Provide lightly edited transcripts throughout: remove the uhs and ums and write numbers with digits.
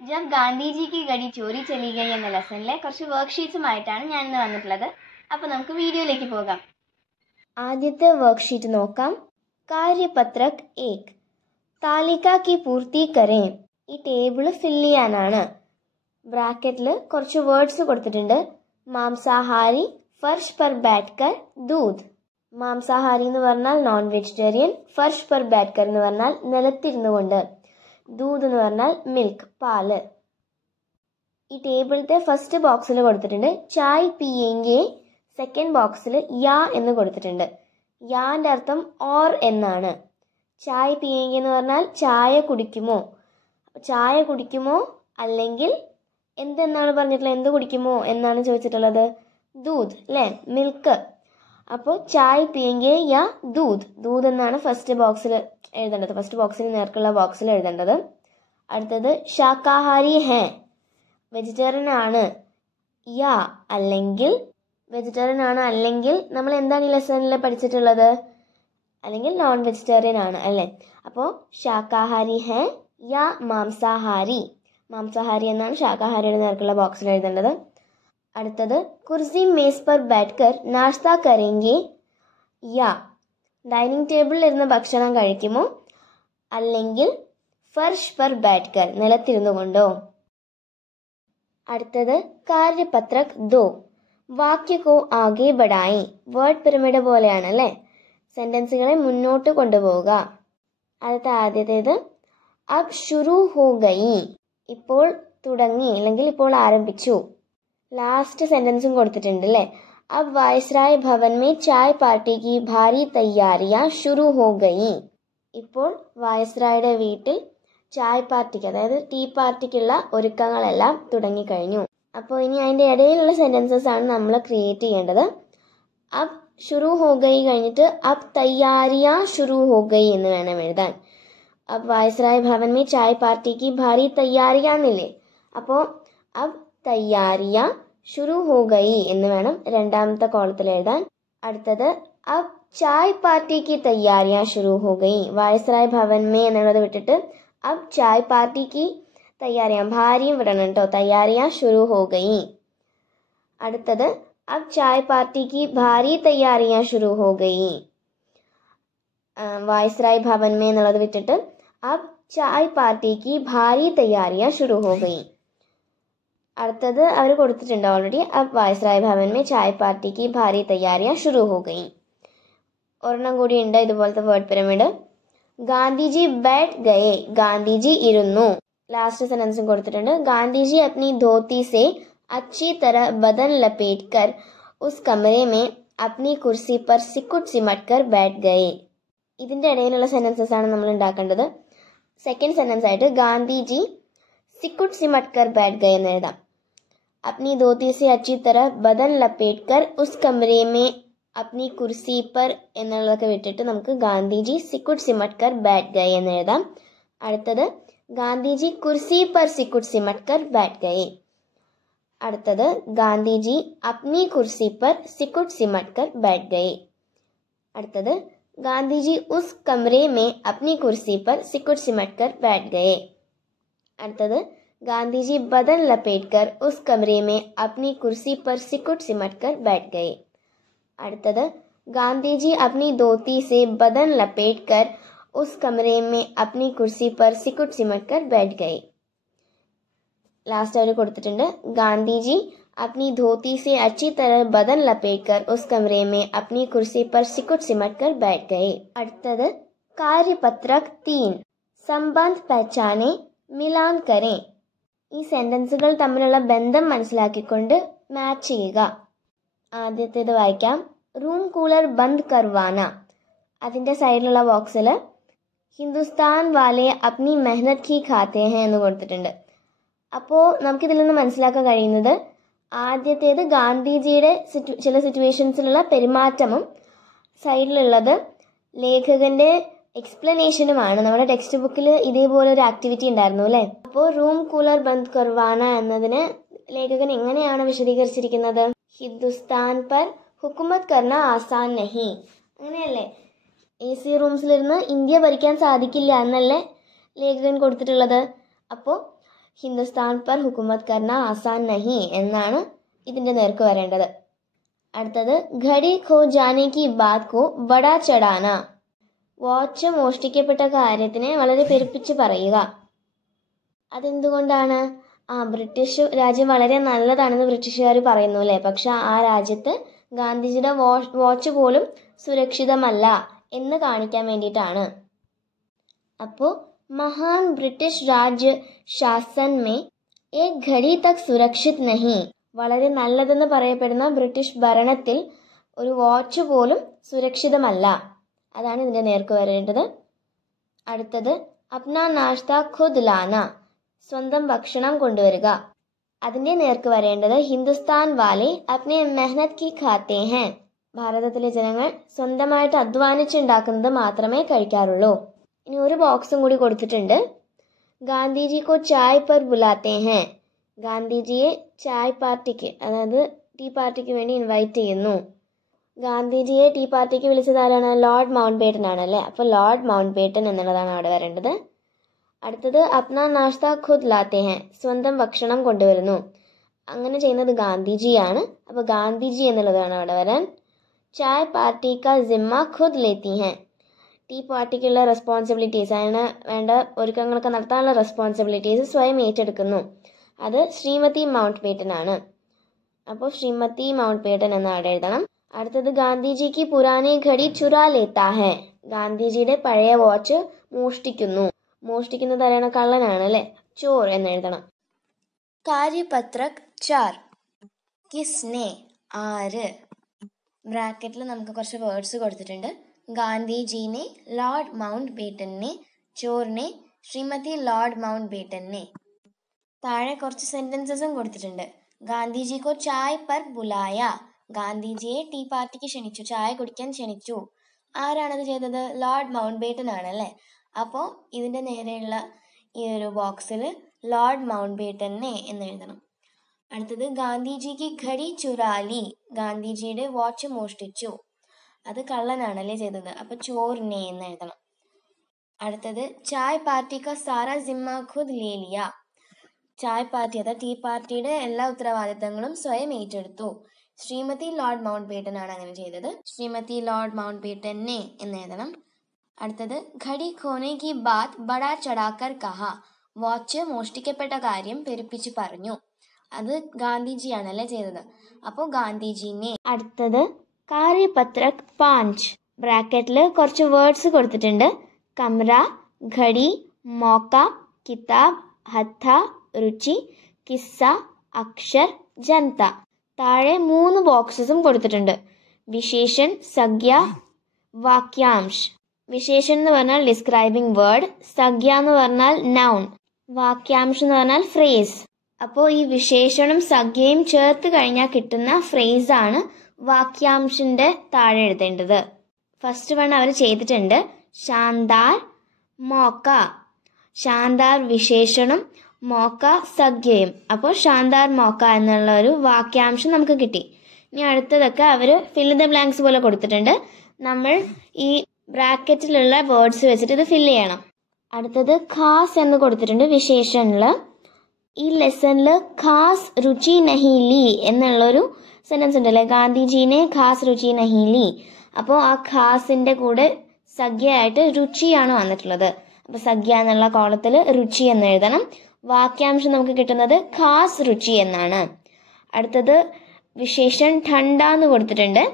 ജബ് ഗാന്ധിജി കി ഗടി ചോരി ചലി ഗയി എന്ന ലെസണിലെ കുറച്ച് വർക്ക്ഷീറ്റ്സുമായിട്ടാണ് ഞാൻ ഇന്ന് വന്നിട്ടുള്ളത്. അപ്പോൾ നമുക്ക് വീഡിയോയിലേക്ക് പോകാം. ആദ്യത്തെ വർക്ക്ഷീറ്റ് നോക്കാം. കാര്യപത്രക് 1 താലിക കി പൂർത്തി കരേ. ഈ ടേബിൾ ഫിൽ ചെയ്യാനാണ്. ബ്രാക്കറ്റിൽ കുറച്ച് വേർഡ്സ് കൊടുത്തിട്ടുണ്ട്. മാംസാഹാരി, ഫർഷ് പർ ബാറ്റ്കർ, ദൂത്. മാംസാഹാരി എന്ന് പറഞ്ഞാൽ നോൺ വെജിറ്റേറിയൻ, ഫർഷ് പർ ബാറ്റ്കർ എന്ന് പറഞ്ഞാൽ നിലത്തിരുന്നു കൊണ്ട്, ദൂത് എന്ന് പറഞ്ഞാൽ മിൽക്ക്, പാല്. ഈ ടേബിളിന്റെ ഫസ്റ്റ് ബോക്സിൽ കൊടുത്തിട്ടുണ്ട് ചായ് പിയേങ്കെ, സെക്കൻഡ് ബോക്സിൽ യാ എന്ന് കൊടുത്തിട്ടുണ്ട്. യാന്റെ അർത്ഥം ഓർ എന്നാണ്. ചായ് പിയേങ്കെ എന്ന് പറഞ്ഞാൽ ചായ കുടിക്കുമോ. ചായ കുടിക്കുമോ അല്ലെങ്കിൽ എന്തെന്നാണ് പറഞ്ഞിട്ടുള്ളത്, എന്ത് കുടിക്കുമോ എന്നാണ് ചോദിച്ചിട്ടുള്ളത്. ദൂത് അല്ലേ, മിൽക്ക്. അപ്പോൾ ചായ് പിയേങ്കെ യാ ദൂത്, ദൂത് എന്നാണ് ഫസ്റ്റ് ബോക്സിൽ എഴുതേണ്ടത്. ഫസ്റ്റ് ബോക്സിന് നേർക്കുള്ള ബോക്സിൽ എഴുതേണ്ടത്. അടുത്തത് ശാകാഹാരി ഹേ, വെജിറ്റേറിയൻ ആണ്. യാ അല്ലെങ്കിൽ വെജിറ്റേറിയൻ ആണ്, അല്ലെങ്കിൽ നമ്മൾ എന്താണ് ഈ ലെസണിൽ പഠിച്ചിട്ടുള്ളത്, അല്ലെങ്കിൽ നോൺ വെജിറ്റേറിയൻ ആണ് അല്ലേ. അപ്പോൾ ശാകാഹാരി ഹേ യാ മാംസാഹാരി, മാംസാഹാരി എന്നാണ് ശാകാഹാരിയുടെ നേർക്കുള്ള ബോക്സിൽ എഴുതേണ്ടത്. അടുത്തത് കുർസി മേസ് പർ ബാറ്റ്കർ നാശ്ത കരേങ്കെ യാ, ഡൈനിങ് ടേബിളിൽ ഇരുന്ന് ഭക്ഷണം കഴിക്കുമോ അല്ലെങ്കിൽ ഫർഷ് പർ ബാറ്റ്കർ, നിലത്തിരുന്നു കൊണ്ടോ. അടുത്തത് കാര്യപത്രക് 2 വാക്യകോ ആകെ ബഡായി. വേർഡ് പിരമിഡ് പോലെയാണ് അല്ലേ, സെന്റൻസുകളെ മുന്നോട്ട് കൊണ്ടുപോവുക. അടുത്ത ആദ്യത്തേത് അബ് ശുരു ഹോ ഗയി, ഇപ്പോൾ തുടങ്ങി അല്ലെങ്കിൽ ഇപ്പോൾ ആരംഭിച്ചു. ലാസ്റ്റ് സെന്റൻസും കൊടുത്തിട്ടുണ്ട് അല്ലേ. അബ് വായസ്രായ് ഭവൻ മേ ചായ് പാർട്ടി കി ഭാരി തയ്യാറിയാ ശുരു ഹോ ഗയി, ഇപ്പോൾ വായസ്രായുടെ വീട്ടിൽ ചായ് പാർട്ടിക്ക്, അതായത് ടീ പാർട്ടിക്കുള്ള ഒരുക്കങ്ങളെല്ലാം തുടങ്ങിക്കഴിഞ്ഞു. അപ്പോൾ ഇനി അതിൻ്റെ ഇടയിലുള്ള സെന്റൻസസ് ആണ് നമ്മൾ ക്രിയേറ്റ് ചെയ്യേണ്ടത്. അബ് ശുരു ഹോ ഗയി കഴിഞ്ഞിട്ട് അബ് തയ്യാറിയാ ശുരു ഹോ ഗയി എന്ന് വേണം എഴുതാൻ. അബ് വായസ്രായ് ഭവൻ മേ ചായ് പാർട്ടിക്ക് ഭാരി തയ്യാറിയാന്നില്ലേ, അപ്പോൾ അബ് തയ്യാറിയ ശുരു ഹോ ഗയി എന്ന് വേണം രണ്ടാമത്തെ കോളത്തിൽ എഴുതാൻ. അടുത്തത് അബ് ചായ് പാർട്ടിക്ക് തയ്യാറിയ ശുരു ഹോ ഗയി, വായസ്രായ് ഭവൻ മേ എന്നുള്ളത് വിട്ടിട്ട് അബ് ചായ് പാർട്ടിക്ക് തയ്യാറിയാ, ഭാര്യയും വിടണം കേട്ടോ, തയ്യാറിയ ശുരു ഹോ ഗയി. അടുത്തത് അബ് ചായ് പാർട്ടിക്ക് ഭാരി തയ്യാറിയ ശുരു ഹോ ഗയി, വായസ്രായ് ഭവൻ മേ എന്നുള്ളത് വിട്ടിട്ട് അബ് ചായ് പാർട്ടിക്ക് ഭാരി തയ്യാറിയ ശുരു ഹോ ഗയി. അടുത്തത് അവർ കൊടുത്തിട്ടുണ്ട് ഓൾറെഡി, അബ് വായസ്രായ് ഭവൻ മേ ചായ് പാർട്ടിക്ക് ഭാരി തയ്യാറിയ ശുരു ഹോ ഗയി. ഒരെണ്ണം കൂടി ഉണ്ട് ഇതുപോലത്തെ വേർഡ് പിരമിഡ്. ഗാന്ധിജി ബാറ്റ് ഗയേ, ഗാന്ധിജി ഇരുന്നു. ലാസ്റ്റ് സെന്റൻസും കൊടുത്തിട്ടുണ്ട് ഗാന്ധിജി അപ്നി ധോത്തി സെ അച്ഛി തര ബദൻ ലപേറ്റ് കർ ഉസ് കമരെ മേ അപ്നി കുർസി പർ സിക്കുട്ട് സിമട്ട് കർ ബാറ്റ് ഗയേ. ഇതിന്റെ ഇടയിലുള്ള സെന്റൻസസ് ആണ് നമ്മൾ ഉണ്ടാക്കേണ്ടത്. സെക്കൻഡ് സെന്റൻസ് ആയിട്ട് ഗാന്ധിജി സിക്കുട്ട് സിമട്ട് കർ ബാറ്റ് ഗയേ എന്ന് എഴുതാം. അപ്നി ധോത്തി സെ അച്ഛി തര ബദൻ ലപേറ്റ് കർ ഉസ് കമരെ മേ അപ്നി കുർസി പർ എന്നുള്ളതൊക്കെ വിട്ടിട്ട് നമുക്ക് ഗാന്ധിജി സിക്കുട്ട് സിമട്ട് കർ ബാറ്റ് ഗയേ എന്ന് എഴുതാം. അടുത്തത് ഗാന്ധിജി കുർസി പർ സിക്കുട്ട് സിമട്ട് കർ ബാറ്റ് ഗയേ. അടുത്തത് ഗാന്ധിജി അപ്നി കുർസി പർ സിക്കുട്ട് സിമട്ട് കർ ബാറ്റ് ഗയേ. അടുത്തത് ഗാന്ധിജി ഉസ് കമരെ മേ അപ്നി കുർസി പർ സിക്കുട്ട് സിമട്ട് കർ ബാറ്റ് ഗയേ. അടുത്തത് ഗാന്ധിജി ബദൻ ലപേറ്റ് കർ ഉസ് കമരെ മേ അപ്നി കുർസി പർ സിക്കുട്ട് സിമട്ട് കർ ബാറ്റ് ഗയേ. അടുത്തത് ഗാന്ധിജി അപ്നി ധോത്തി സെ ബദൻ ലപേറ്റ് കർ ഉസ് കമരെ മേ അപ്നി കുർസി പർ സിക്കുട്ട് സിമട്ട് കർ ബാറ്റ് ഗയേ. ലാസ്റ്റ് അവർ കൊടുത്തിട്ടുണ്ട് ഗാന്ധിജി അപ്നി ധോത്തി സെ അച്ഛി തര ബദൻ ലപേറ്റ് കർ ഉസ് കമരെ മേ അപ്നി കുർസി പർ സിക്കുട്ട് സിമട്ട് കർ ബാറ്റ് ഗയേ. അടുത്തത് കാര്യപത്രക് 3 സംബന്ധ് പഹചാനെ മിലാൻ കരേ. ഈ സെന്റൻസുകൾ തമ്മിലുള്ള ബന്ധം മനസ്സിലാക്കിക്കൊണ്ട് മാച്ച് ചെയ്യുക. ആദ്യത്തേത് വായിക്കാം. റൂം കൂളർ ബന്ദ് കർവാന, അതിൻ്റെ സൈഡിലുള്ള ബോക്സിൽ ഹിന്ദുസ്ഥാൻ വാലെ അപ്നി മെഹനത് കി ഖാത്തെ ഹെ എന്ന് കൊടുത്തിട്ടുണ്ട്. അപ്പോൾ നമുക്കിതിൽ നിന്ന് മനസ്സിലാക്കാൻ കഴിയുന്നത് ആദ്യത്തേത് ഗാന്ധിജിയുടെ ചില സിറ്റുവേഷൻസിലുള്ള പെരുമാറ്റമും സൈഡിലുള്ളത് ലേഖകന്റെ എക്സ്പ്ലനേഷനുമാണ്. നമ്മുടെ ടെക്സ്റ്റ് ബുക്കിൽ ഇതേപോലെ ഒരു ആക്ടിവിറ്റി ഉണ്ടായിരുന്നു അല്ലേ. അപ്പോൾ റൂം കൂളർ ബന്ദ് കർവാന എന്നതിന് ലേഖകൻ എങ്ങനെയാണ് വിശദീകരിച്ചിരിക്കുന്നത്? ഹിന്ദുസ്ഥാൻ പർ ഹുക്കുമത് കർണ ആസാൻ നഹി, അങ്ങനെയല്ലേ. AC റൂംസിലിരുന്ന് ഇന്ത്യ ഭരിക്കാൻ സാധിക്കില്ല എന്നല്ലേ ലേഖകൻ കൊടുത്തിട്ടുള്ളത്. അപ്പോൾ ഹിന്ദുസ്ഥാൻ പർ ഹുക്കുമത് കർണ ആസാൻ നഹി എന്നാണ് ഇതിൻ്റെ നേർക്ക് വരേണ്ടത്. അടുത്തത് ഘടി ഖോ ജാനെ കി ബാത് കോ ബടാ ചടാന. വാച്ച് മോഷ്ടിക്കപ്പെട്ട കാര്യത്തിനെ വളരെ പെരുപ്പിച്ച് പറയുക. അതെന്തുകൊണ്ടാണ്? ബ്രിട്ടീഷ് രാജ്യം വളരെ നല്ലതാണെന്ന് ബ്രിട്ടീഷുകാർ പറയുന്നു അല്ലേ. പക്ഷെ ആ രാജ്യത്ത് ഗാന്ധിജിയുടെ വാച്ച് പോലും സുരക്ഷിതമല്ല എന്ന് കാണിക്കാൻ വേണ്ടിയിട്ടാണ്. അപ്പോൾ മഹാൻ ബ്രിട്ടീഷ് രാജ് ശാസൻ മേ ഏക് ഘടി തക് സുരക്ഷിത് നഹി. വളരെ നല്ലതെന്ന് പറയപ്പെടുന്ന ബ്രിട്ടീഷ് ഭരണത്തിൽ ഒരു വാച്ച് പോലും സുരക്ഷിതമല്ല. അതാണ് ഇതിൻ്റെ നേർക്ക് വരേണ്ടത്. അടുത്തത് അപ്നാ നാഷ്ത ഖുദ് ലാന. സ്വന്തം ഭക്ഷണം കൊണ്ടുവരിക. അതിൻ്റെ നേർക്ക് വരേണ്ടത് ഹിന്ദുസ്ഥാൻ വാലെ അപ്നെ മെഹനത് കി ഖാത്തെ ഹെ. ഭാരതത്തിലെ ജനങ്ങൾ സ്വന്തമായിട്ട് അധ്വാനിച്ചുണ്ടാക്കുന്നത് മാത്രമേ കഴിക്കാറുള്ളൂ. ഇനി ഒരു ബോക്സും കൂടി കൊടുത്തിട്ടുണ്ട്. ഗാന്ധിജി കോ ചായ് പർ ബുലാത്തെ ഹെ. ഗാന്ധിജിയെ ചായ് പാർട്ടിക്ക്, അതായത് ടീ പാർട്ടിക്ക് വേണ്ടി ഇൻവൈറ്റ് ചെയ്യുന്നു. ഗാന്ധിജിയെ ടീ പാർട്ടിക്ക് വിളിച്ചത് ആരാണ്? ലോർഡ് മൗണ്ട് ബേട്ടൻ ആണല്ലേ. അപ്പോൾ ലോർഡ് മൗണ്ട് ബേട്ടൻ എന്നുള്ളതാണ് അവിടെ വരേണ്ടത്. അടുത്തത് അപ്നാ നാഷ്ത ഖുദ് ലാത്തെ ഹെ. സ്വന്തം ഭക്ഷണം കൊണ്ടുവരുന്നു. അങ്ങനെ ചെയ്യുന്നത് ഗാന്ധിജിയാണ്. അപ്പോൾ ഗാന്ധിജി എന്നുള്ളതാണ് അവിടെ വരാൻ. ചായ് പാർട്ടി കാ ജിമ്മ ഖുദ് ലേത്തി ഹെ. ടീ പാർട്ടിക്കുള്ള റെസ്പോൺസിബിലിറ്റീസ്, അതിന് വേണ്ട ഒരുക്കങ്ങളൊക്കെ നടത്താനുള്ള റെസ്പോൺസിബിലിറ്റീസ് സ്വയം ഏറ്റെടുക്കുന്നു. അത് ശ്രീമതി മൗണ്ട് ബേട്ടൻ ആണ്. അപ്പോൾ ശ്രീമതി മൗണ്ട് ബേട്ടൻ എന്ന് അവിടെ എഴുതണം. അടുത്തത് ഗാന്ധിജിക്ക് പുരാനി ഘടി ചുരാ ലേത്താ ഹെ. ഗാന്ധിജിയുടെ പഴയ വാച്ച് മോഷ്ടിക്കുന്നു. മോഷ്ടിക്കുന്നത് അറിയണ കള്ളനാണ് അല്ലേ. ചോർ എന്ന് എഴുതണം. കാര്യപത്രക് 4. കിസ്നെ, ആര്. ബ്രാക്കറ്റിൽ നമുക്ക് കുറച്ച് വേർഡ്സ് കൊടുത്തിട്ടുണ്ട്. ഗാന്ധിജിനെ, ലോർഡ് മൗണ്ട് ബേട്ടനെ, ചോറിനെ, ശ്രീമതി ലോർഡ് മൗണ്ട് ബേട്ടനെ. താഴെ കുറച്ച് സെന്റൻസസും കൊടുത്തിട്ടുണ്ട്. ഗാന്ധിജി കോ ചായ് പർ ബുലായ. ഗാന്ധിജിയെ ടീ പാർട്ടിക്ക് ക്ഷണിച്ചു, ചായ കുടിക്കാൻ ക്ഷണിച്ചു. ആരാണത് ചെയ്തത്? ലോർഡ് മൗണ്ട് ബേട്ടൻ ആണല്ലേ. അപ്പോൾ ഇതിൻ്റെ നേരെയുള്ള ഈ ഒരു ബോക്സിൽ ലോർഡ് മൗണ്ട് ബേട്ടനെ എന്ന് എഴുതണം. അടുത്തത് ഗാന്ധിജിക്ക് ഘടി ചുരാലി. ഗാന്ധിജിയുടെ വാച്ച് മോഷ്ടിച്ചു. അത് കള്ളനാണല്ലേ ചെയ്തത്. അപ്പോൾ ചോറിനെ എന്ന് എഴുതണം. അടുത്തത് ചായ് പാർട്ടി കാ സാരാ ജിമ്മ ഖുദ് ലേ ലിയ. ചായ് പാർട്ടി, അതായത് ടീ പാർട്ടിയുടെ എല്ലാ ഉത്തരവാദിത്തങ്ങളും സ്വയം ഏറ്റെടുത്തു. ശ്രീമതി ലോർഡ് മൗണ്ട് ബേട്ടൻ ആണ് അങ്ങനെ ചെയ്തത്. ശ്രീമതി ലോർഡ് മൗണ്ട് ബേട്ടനെ എന്ന് എഴുതണം. അടുത്തത് ഘടി ഖോനെ കി ബാത് ബടാ ചടാക്കർ കഹ. വാച്ച് മോഷ്ടിക്കപ്പെട്ട കാര്യം പെരുപ്പിച്ച് പറഞ്ഞു. അത് ഗാന്ധിജിയാണല്ലേ ചെയ്തത്. അപ്പോൾ ഗാന്ധിജിനെ. അടുത്തത് കാര്യപത്രക് 5. ബ്രാക്കറ്റിൽ കുറച്ച് വേർഡ്സ് കൊടുത്തിട്ടുണ്ട്. കമറ, ഘടി, മോക്ക, കിതാബ്, ഹത്ത, രുചി, കിസ്സ, അക്ഷർ, ജനത. താഴെ 3 ബോക്സസും കൊടുത്തിട്ടുണ്ട്. വിശേഷൺ, സംജ്ഞ, വാക്യാംശ്. വിശേഷൻ എന്ന് പറഞ്ഞാൽ ഡിസ്ക്രൈബിംഗ് വേർഡ്, സംജ്ഞ എന്ന് പറഞ്ഞാൽ നൗൺ, വാക്യാംശം എന്ന് പറഞ്ഞാൽ ഫ്രേസ്. അപ്പോൾ ഈ വിശേഷണം സംജ്ഞയും ചേർത്ത് കഴിഞ്ഞാൽ കിട്ടുന്ന ഫ്രേസാണ് വാക്യാംശിൻ്റെ താഴെ എഴുതേണ്ടത്. ഫസ്റ്റ് വൺ അവർ ചെയ്തിട്ടുണ്ട്. ശാന്താർ, മോക്ക. ശാന്താർ വിശേഷണം, മോക്ക സംജ്ഞയും. അപ്പോൾ ശാന്താർ മോക്ക എന്നുള്ള ഒരു വാക്യാംശം നമുക്ക് കിട്ടി. ഇനി അടുത്തതൊക്കെ അവർ ഫിൽ ദ ബ്ലാങ്ക്സ് പോലെ കൊടുത്തിട്ടുണ്ട്. നമ്മൾ ഈ ബ്രാക്കറ്റിലുള്ള വേർഡ്സ് വെച്ചിട്ട് ഇത് ഫില്ല് ചെയ്യണം. അടുത്തത് ഖാസ് എന്ന് കൊടുത്തിട്ടുണ്ട് വിശേഷണിൽ. ഈ ലെസണിൽ ഖാസ് രുചി നഹി ലി എന്നുള്ളൊരു സെൻറ്റൻസ് ഉണ്ടല്ലേ. ഗാന്ധിജീനെ ഖാസ് രുചി നഹി ലി. അപ്പോൾ ആ ഖാസിൻ്റെ കൂടെ സംജ്ഞയായിട്ട് രുചിയാണ് വന്നിട്ടുള്ളത്. അപ്പോൾ സംജ്ഞ എന്നുള്ള കോളത്തിൽ രുചി എന്ന് എഴുതണം. വാക്യാംശം നമുക്ക് കിട്ടുന്നത് ഖാസ് രുചി എന്നാണ്. അടുത്തത് വിശേഷൺ ഠണ്ട എന്ന് കൊടുത്തിട്ടുണ്ട്.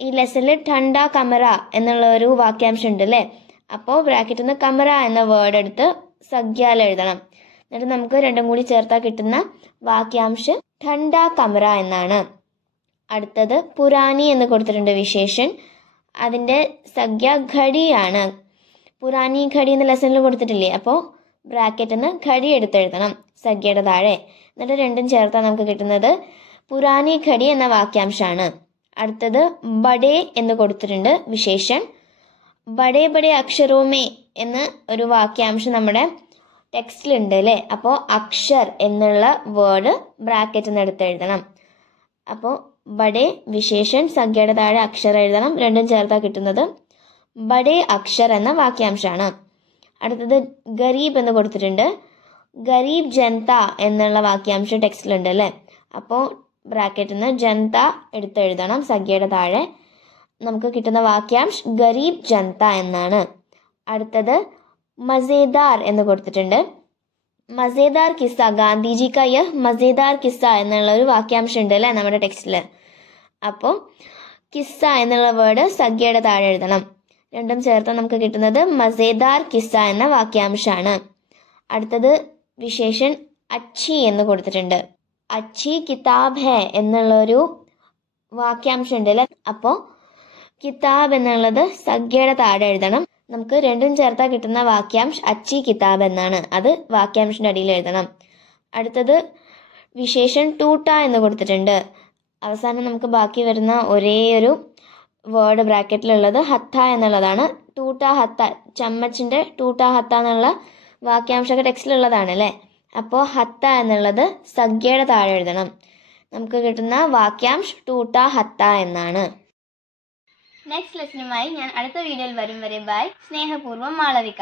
ഈ ലെസണിൽ ഠണ്ട കമറ എന്നുള്ള ഒരു വാക്യാംശം ഉണ്ട് അല്ലേ. അപ്പോൾ ബ്രാക്കറ്റിൽ നിന്ന് കമറ എന്ന വേർഡ് എടുത്ത് സംജ്ഞയിൽ എഴുതണം. എന്നിട്ട് നമുക്ക് രണ്ടും കൂടി ചേർത്താൽ കിട്ടുന്ന വാക്യാംശം ഠണ്ട കമറ എന്നാണ്. അടുത്തത് പുരാനി എന്ന് കൊടുത്തിട്ടുണ്ട് വിശേഷൻ. അതിൻ്റെ സംജ്ഞ ഘടിയാണ്. പുരാനി ഘടി എന്ന ലെസണിൽ കൊടുത്തിട്ടില്ലേ. അപ്പോൾ ബ്രാക്കറ്റിൽ നിന്ന് ഘടി എടുത്തെഴുതണം സംജ്ഞയുടെ താഴെ. എന്നിട്ട് രണ്ടും ചേർത്താൽ നമുക്ക് കിട്ടുന്നത് പുരാനി ഘടി എന്ന വാക്യാംശമാണ്. അടുത്തത് ബഡേ എന്ന് കൊടുത്തിട്ടുണ്ട് വിശേഷൻ. ബഡേ ബഡേ അക്ഷരോമേ എന്ന ഒരു വാക്യാംശം നമ്മുടെ ടെക്സ്റ്റിലുണ്ട് അല്ലേ. അപ്പോൾ അക്ഷർ എന്നുള്ള വേർഡ് ബ്രാക്കറ്റിൽ നിന്ന് എടുത്തെഴുതണം. അപ്പോൾ ബഡേ വിശേഷൻ സംജ്ഞയുടെ താഴെ അക്ഷരം എഴുതണം. രണ്ടും ചേർത്താൽ കിട്ടുന്നത് ബഡേ അക്ഷർ എന്ന വാക്യാംശമാണ്. അടുത്തത് ഗരീബ് എന്ന് കൊടുത്തിട്ടുണ്ട്. ഗരീബ് ജനത എന്നുള്ള വാക്യാംശം ടെക്സ്റ്റിലുണ്ട് അല്ലേ. അപ്പോൾ ബ്രാക്കറ്റിൽ നിന്ന് ജനത എടുത്തെഴുതണം. സംഖ്യയുടെ താഴെ നമുക്ക് കിട്ടുന്ന വാക്യാംശ് ഗരീബ് ജനത എന്നാണ്. അടുത്തത് മസേദാർ എന്ന് കൊടുത്തിട്ടുണ്ട്. മസേദാർ കിസ്സ, ഗാന്ധിജി കാ യഹ് മസേദാർ കിസ്സ എന്നുള്ള ഒരു വാക്യാംശം ഉണ്ട് അല്ലേ നമ്മുടെ ടെക്സ്റ്റിൽ. അപ്പോൾ കിസ്സ എന്നുള്ള വേർഡ് സംഖ്യയുടെ താഴെ എഴുതണം. രണ്ടും ചേർത്ത് നമുക്ക് കിട്ടുന്നത് മസേദാർ കിസ്സ എന്ന വാക്യാംശമാണ്. അടുത്തത് വിശേഷൻ അച്ചി എന്ന് കൊടുത്തിട്ടുണ്ട്. അച്ചി കിതാബ് ഹെ എന്നുള്ളൊരു വാക്യാംശം ഉണ്ട് അല്ലേ. അപ്പോൾ കിതാബ് എന്നുള്ളത് സംഖ്യയുടെ താഴെ എഴുതണം. നമുക്ക് രണ്ടും ചേർത്താൽ കിട്ടുന്ന വാക്യാംശ് അച്ചി കിതാബ് എന്നാണ്. അത് വാക്യാംശിൻ്റെ അടിയിൽ എഴുതണം. അടുത്തത് വിശേഷൻ ടൂട്ട എന്ന് കൊടുത്തിട്ടുണ്ട്. അവസാനം നമുക്ക് ബാക്കി വരുന്ന ഒരേ ഒരു വേർഡ് ബ്രാക്കറ്റിലുള്ളത് ഹത്ത എന്നുള്ളതാണ്. ടൂട്ട ഹത്ത, ചമ്മച്ചിൻ്റെ ടൂട്ട ഹത്ത എന്നുള്ള വാക്യാംശമൊക്കെ ടെക്സ്റ്റിലുള്ളതാണ് അല്ലേ. അപ്പോൾ ഹത്ത എന്നുള്ളത് സംഖ്യയുടെ താഴെ എഴുതണം. നമുക്ക് കിട്ടുന്ന വാക്യാംശ് ടൂട്ട ഹത്ത എന്നാണ്. നെക്സ്റ്റ് ലെസനുമായി ഞാൻ അടുത്ത വീഡിയോയിൽ വരും വരെ ബൈ. സ്നേഹപൂർവ്വം മാളവിക.